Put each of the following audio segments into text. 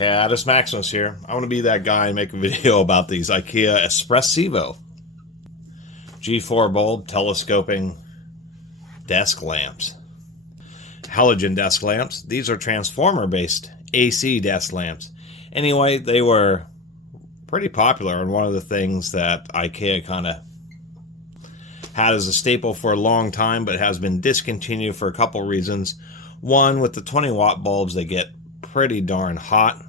Catus Maximus here. I want to be that guy and make a video about these Ikea Espressivo G4 bulb telescoping desk lamps. Halogen desk lamps. These are transformer-based AC desk lamps. Anyway, they were pretty popular, and one of the things that Ikea kind of had as a staple for a long time, but has been discontinued for a couple reasons. One, with the 20-watt bulbs, they get pretty darn hot,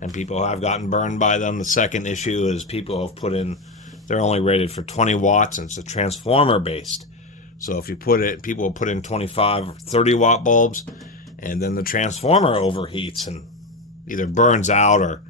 and people have gotten burned by them. The second issue is people have put in, they're only rated for 20 watts, and it's a transformer based. So if you put it, people will put in 25 or 30 watt bulbs, and then the transformer overheats and either burns out or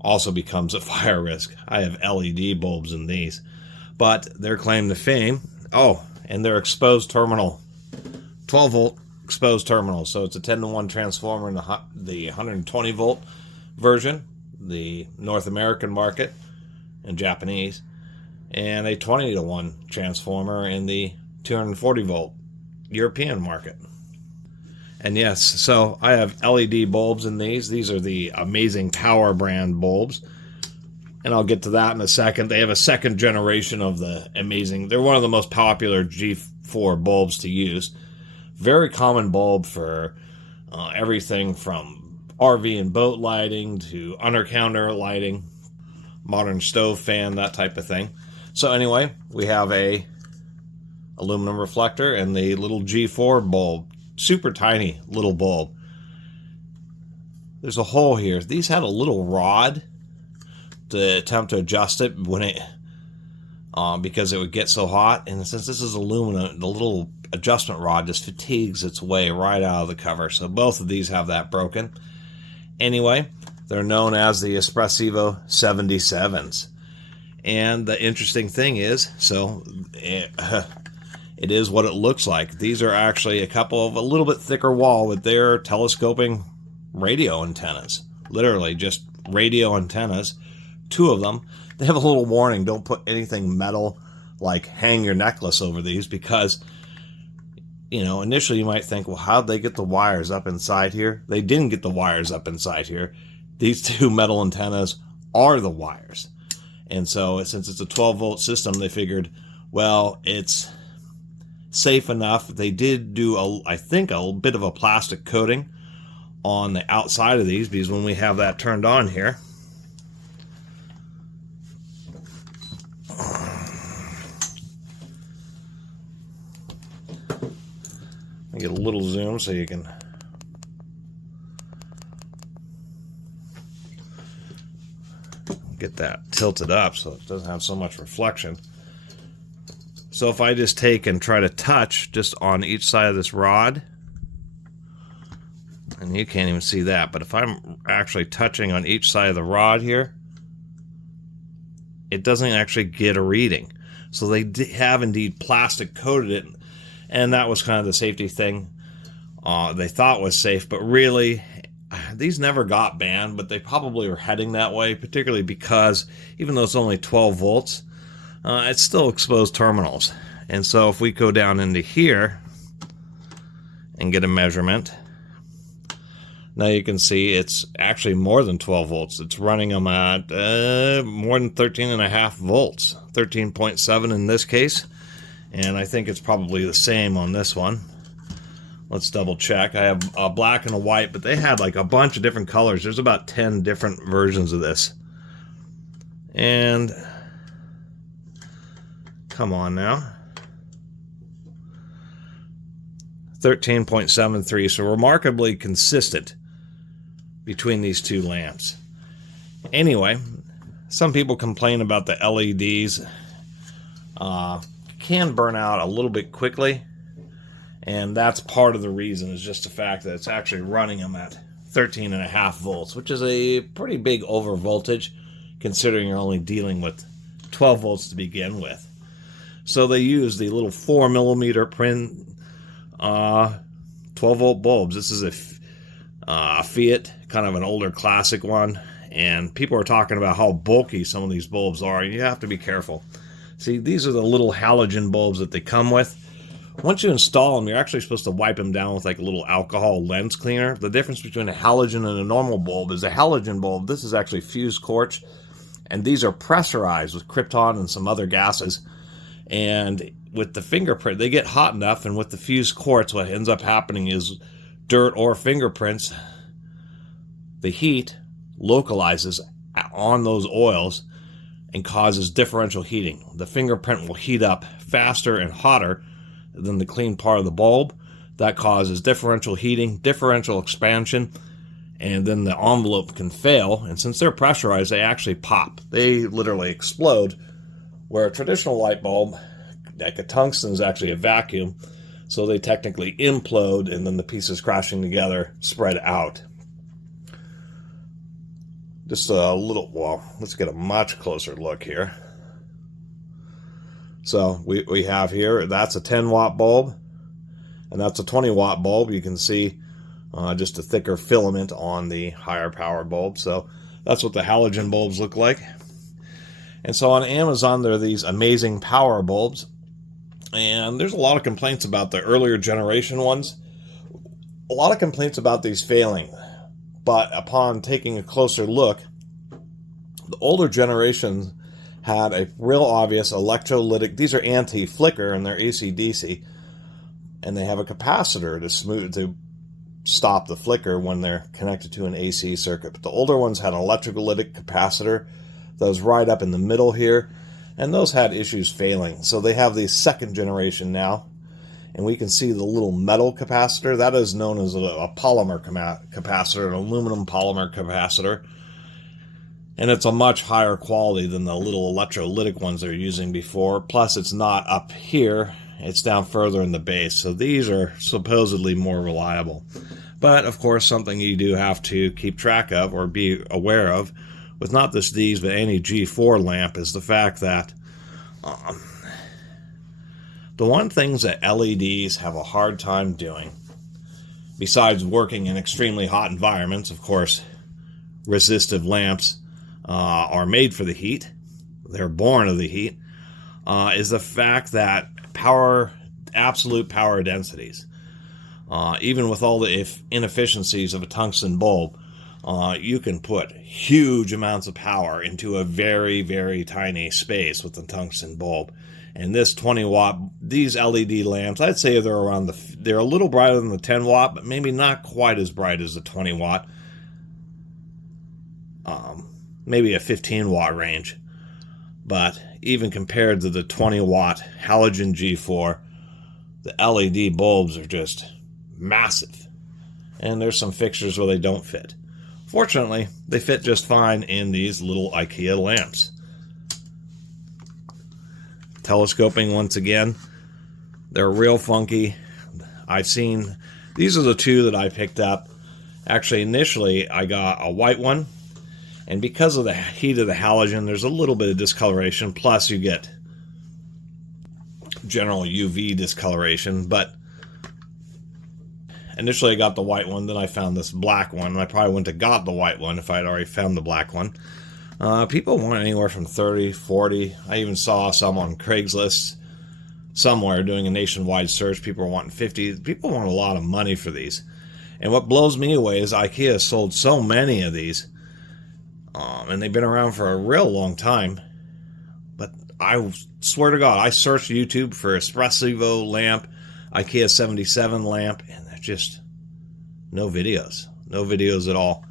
also becomes a fire risk. I have LED bulbs in these, but their claim to fame, and they're exposed terminal, 12 volt exposed terminal. So it's a 10-to-1 transformer in the 120 volt version, the North American market and Japanese, and a 20-to-1 transformer in the 240 volt European market. And yes, so I have LED bulbs in these. These are the Amazing Power brand bulbs, and I'll get to that in a second. They have a second generation of the Amazing. They're one of the most popular G4 bulbs to use. Very common bulb for everything from RV and boat lighting to under-counter lighting, modern stove fan, that type of thing. So anyway, we have a aluminum reflector and the little G4 bulb. Super tiny little bulb. There's a hole here. These had a little rod to attempt to adjust it when it because it would get so hot, and since this is aluminum, the little adjustment rod just fatigues its way right out of the cover. So both of these have that broken. Anyway, they're known as the Espressivo 77s. And the interesting thing is, so it is what it looks like. These are actually a couple of a little bit thicker wall with their telescoping radio antennas. Literally just radio antennas, 2 of them. They have a little warning, don't put anything metal like hang your necklace over these, because initially you might think, well, how'd they get the wires up inside here? They didn't get the wires up inside here. These 2 metal antennas are the wires. And so since it's a 12 volt system, they figured, well, it's safe enough. They did do, I think, a bit of a plastic coating on the outside of these, because when we have that turned on here, I get a little zoom so you can get that tilted up so it doesn't have so much reflection. So if I just take and try to touch just on each side of this rod, and you can't even see that, but if I'm actually touching on each side of the rod here, it doesn't actually get a reading. So they have indeed plastic coated it, and that was kind of the safety thing they thought was safe, but really these never got banned, but they probably were heading that way, particularly because even though it's only 12 volts, it's still exposed terminals. And so if we go down into here and get a measurement, now you can see it's actually more than 12 volts. It's running them at more than 13.5 volts, 13.7 in this case. And I think it's probably the same on this one. Let's double check. I have a black and a white, but they had like a bunch of different colors. There's about 10 different versions of this. And come on now. 13.73, so remarkably consistent between these 2 lamps. Anyway, some people complain about the LEDs can burn out a little bit quickly, and that's part of the reason, is just the fact that it's actually running them at 13.5 volts, which is a pretty big over voltage considering you're only dealing with 12 volts to begin with. So they use the little 4mm pin 12 volt bulbs. This is a Fiat, kind of an older classic one, and people are talking about how bulky some of these bulbs are, and you have to be careful. See, these are the little halogen bulbs that they come with, Once you install them, you're actually supposed to wipe them down with like a little alcohol lens cleaner. The difference between a halogen and a normal bulb is a halogen bulb, this is actually fused quartz, and these are pressurized with krypton and some other gases. And with the fingerprint, they get hot enough, and with the fused quartz, what ends up happening is dirt or fingerprints, the heat localizes on those oils and causes differential heating. The fingerprint will heat up faster and hotter than the clean part of the bulb. That causes differential heating, differential expansion, and then the envelope can fail. And since they're pressurized, they actually pop. They literally explode, where a traditional light bulb, like a tungsten, is actually a vacuum, so they technically implode, and then the pieces crashing together spread out. Just a little, well, let's get a much closer look here. So we have here, that's a 10-watt bulb, and that's a 20-watt bulb. You can see just a thicker filament on the higher power bulb. So that's what the halogen bulbs look like. And so on Amazon, there are these amazing power bulbs, and there's a lot of complaints about the earlier generation ones. A lot of complaints about these failing, but upon taking a closer look, the older generations had a real obvious electrolytic, these are anti-flicker and they're AC-DC, and they have a capacitor to stop the flicker when they're connected to an AC circuit. But the older ones had an electrolytic capacitor that was right up in the middle here, and those had issues failing. So they have the second generation now, and we can see the little metal capacitor. That is known as a polymer capacitor, an aluminum polymer capacitor, and it's a much higher quality than the little electrolytic ones they're using before. Plus, it's not up here, it's down further in the base, so these are supposedly more reliable. But of course, something you do have to keep track of or be aware of with not just these but any G4 lamp is the fact that the one things that LEDs have a hard time doing, besides working in extremely hot environments, of course, resistive lamps are made for the heat, they're born of the heat, is the fact that absolute power densities, even with all the inefficiencies of a tungsten bulb, you can put huge amounts of power into a very, very tiny space with the tungsten bulb. And this 20-watt, these LED lamps, I'd say they're a little brighter than the 10-watt, but maybe not quite as bright as the 20-watt. Maybe a 15-watt range. But even compared to the 20-watt halogen G4, the LED bulbs are just massive. And there's some fixtures where they don't fit. Fortunately, they fit just fine in these little Ikea lamps. Telescoping once again, they're real funky. These are the two that I picked up. Actually, initially I got a white one, and because of the heat of the halogen, there's a little bit of discoloration, plus you get general UV discoloration. But initially I got the white one, then I found this black one, and I probably wouldn't have got the white one if I had already found the black one. People want anywhere from 30, 40. I even saw some on Craigslist somewhere doing a nationwide search. People are wanting 50. People want a lot of money for these. And what blows me away is IKEA has sold so many of these, and they've been around for a real long time. But I swear to God, I searched YouTube for Espressivo lamp, IKEA 77 lamp, and there's just no videos. No videos at all.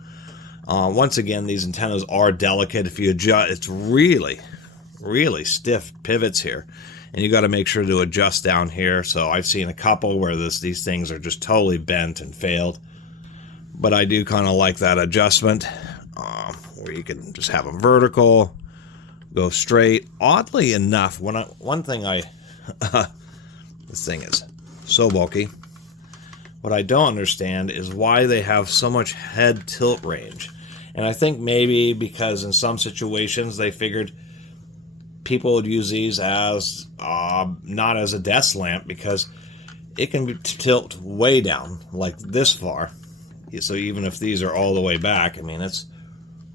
Once again, these antennas are delicate. If you adjust, it's really, really stiff pivots here, and you got to make sure to adjust down here. So I've seen a couple where these things are just totally bent and failed, but I do kind of like that adjustment where you can just have them vertical, go straight. Oddly enough, this thing is so bulky. What I don't understand is why they have so much head tilt range. And I think maybe because in some situations they figured people would use these as not as a desk lamp, because it can tilt way down, like this far. So even if these are all the way back, I mean, it's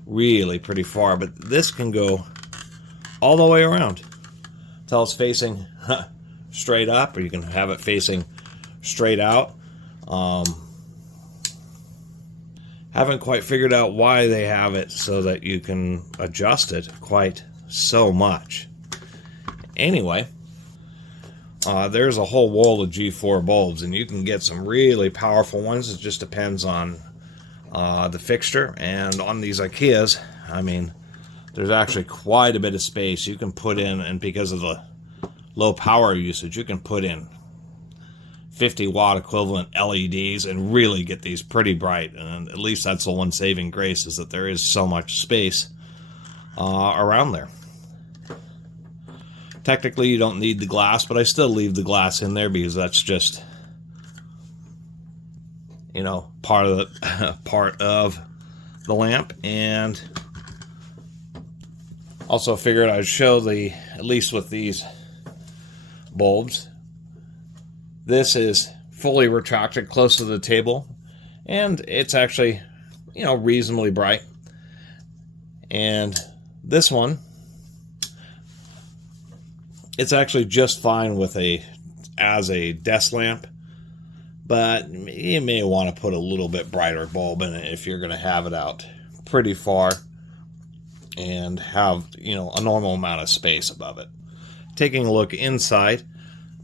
really pretty far. But this can go all the way around until it's facing straight up, or you can have it facing straight out. Haven't quite figured out why they have it so that you can adjust it quite so much. Anyway, there's a whole wall of G4 bulbs, and you can get some really powerful ones. It just depends on the fixture. And on these Ikeas, I mean, there's actually quite a bit of space you can put in, and because of the low power usage, you can put in 50 watt equivalent LEDs and really get these pretty bright. And at least that's the one saving grace, is that there is so much space around there. Technically you don't need the glass, but I still leave the glass in there because that's just, you know, part of the lamp. And also figured I'd show at least with these bulbs, this is fully retracted close to the table, and it's actually, you know, reasonably bright. And this one, it's actually just fine as a desk lamp, but you may want to put a little bit brighter bulb in it if you're going to have it out pretty far and have, you know, a normal amount of space above it. Taking a look inside,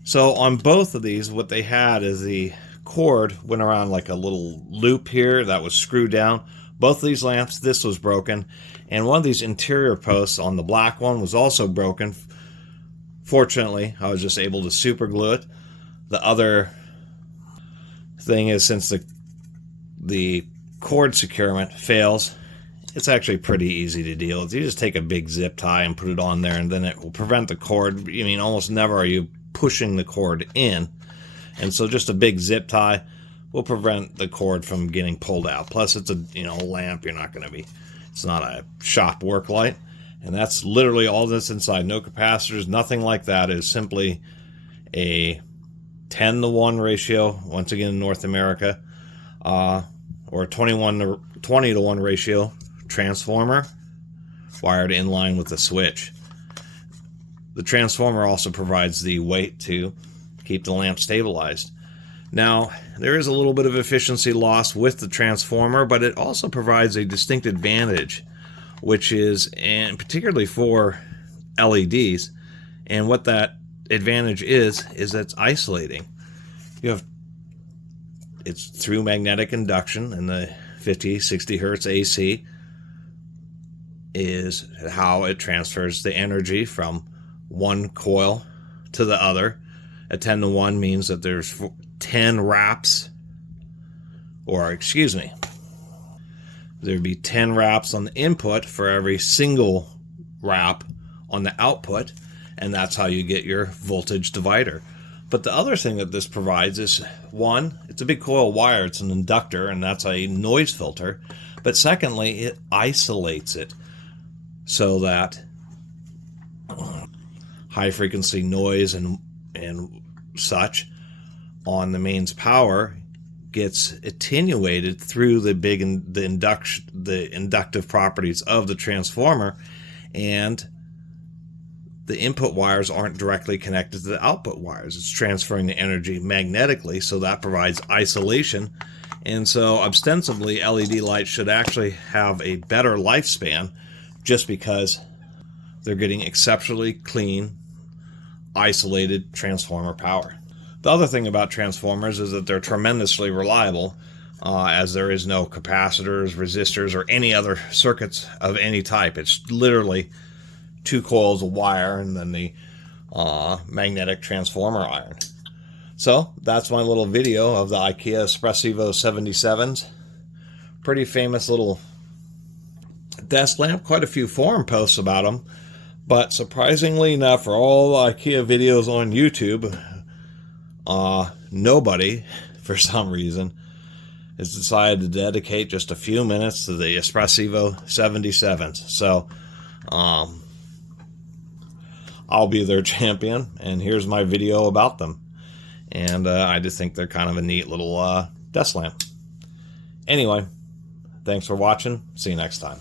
so on both of these, what they had is the cord went around like a little loop here that was screwed down. Both of these lamps, this was broken, and one of these interior posts on the black one was also broken. Fortunately, I was just able to super glue it. The other thing is, since the cord securement fails, it's actually pretty easy to deal with. You just take a big zip tie and put it on there, and then it will prevent the cord. I mean, almost never are you pushing the cord in, and so just a big zip tie will prevent the cord from getting pulled out. Plus, it's a, you know, lamp. It's not a shop work light, and that's literally all that's inside. No capacitors, nothing like that. It's simply a 10-to-1 ratio. Once again, in North America, or 20-to-1 ratio transformer wired in line with the switch. The transformer also provides the weight to keep the lamp stabilized. Now, there is a little bit of efficiency loss with the transformer, but it also provides a distinct advantage, which is, and particularly for LEDs, and what that advantage is that it's isolating. It's through magnetic induction, and the 50, 60 hertz AC is how it transfers the energy from one coil to the other. A 10-to-1 means that there's 10 wraps, or excuse me, there'd be 10 wraps on the input for every single wrap on the output, and that's how you get your voltage divider. But the other thing that this provides is, one, it's a big coil wire, it's an inductor, and that's a noise filter. But secondly, it isolates it so that high frequency noise and such on the mains power gets attenuated through the inductive properties of the transformer, and the input wires aren't directly connected to the output wires. It's transferring the energy magnetically, so that provides isolation. And so ostensibly LED lights should actually have a better lifespan just because they're getting exceptionally clean, isolated transformer power. The other thing about transformers is that they're tremendously reliable, as there is no capacitors, resistors, or any other circuits of any type. It's literally 2 coils of wire and then the magnetic transformer iron. So that's my little video of the Ikea Espressivo 77s. Pretty famous little desk lamp. Quite a few forum posts about them. But surprisingly enough, for all the Ikea videos on YouTube, nobody, for some reason, has decided to dedicate just a few minutes to the Espressivo 77s. So, I'll be their champion, and here's my video about them. And I just think they're kind of a neat little desk lamp. Anyway, thanks for watching. See you next time.